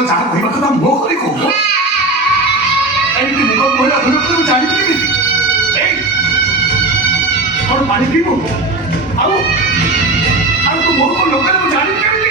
କେତେବେଳେ ଯାହା କହିବା କଥା ମୁହଁ କରି କହୁ ଏମିତି ମୁଖ କହିଲା ଧରିବାକୁ ମୁଁ ଜାଣିପାରିବି କଣ ପାଣି ପିଇବୁ ଆଉ ତୁ ମୁହଁ କଣ ଲୋକାରେ ମୁଁ ଜାଣିବି କେମିତି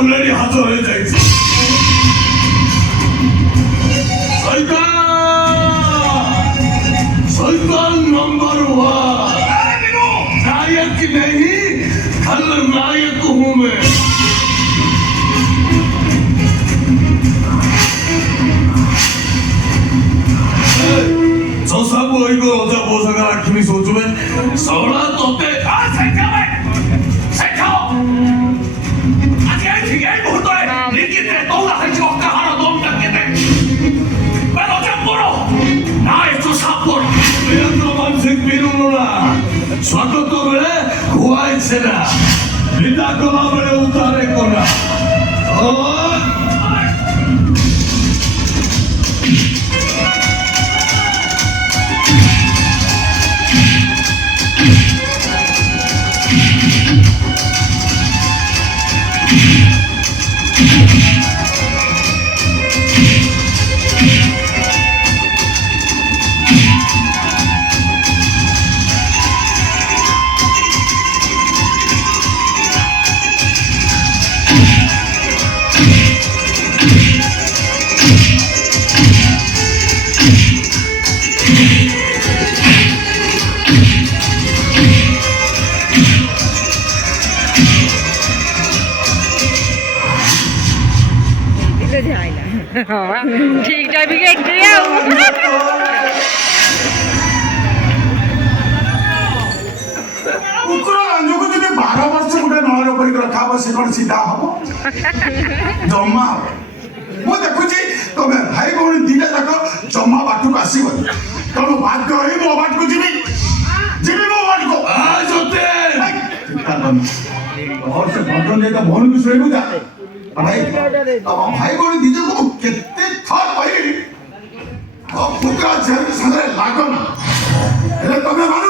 already ହାତ ହେଇଯାଇଛି शैतान नंबर 1 नायक नहीं खलनायक हूं मैं 저 사고 이거 어제 보사가 김이 소주면 서라 또때 স্বাগতরে খুয়াইছে না বিদা করা বলে উতারে কোনা ठीक टाइम ଯଦି 12 ବର୍ଷ ଗୋଟେ ନଳର କରିକି ରଖା ହବ ସେ କଣ ସିଧା ହବ ଜମା ମୁଁ ଦେଖୁଛି ତମେ ଭାଇ ଭଉଣୀ ଦିଟା ଯାକ ଜମା ବାଟକୁ ଆସିବନି ତେଣୁ ଭାଗ୍ୟ ହେଇ ମୋ ବାଟକୁ ଯିବି ମୋ ବାଟକୁ ସେ ଭଦ୍ର ନେଇ ତା ଭଉଣୀକୁ ଶୋଇବୁ ଯା ଭାଇ ତମ ଭାଇ ଭଉଣୀ ଦି ଜଣକୁ ମୁଁ କେତେ ଥର କହିଲି କୁକୁରା ଝିଅ ସାଙ୍ଗରେ ଲାଗନା ହେଲେ ତମେ ମାନୁ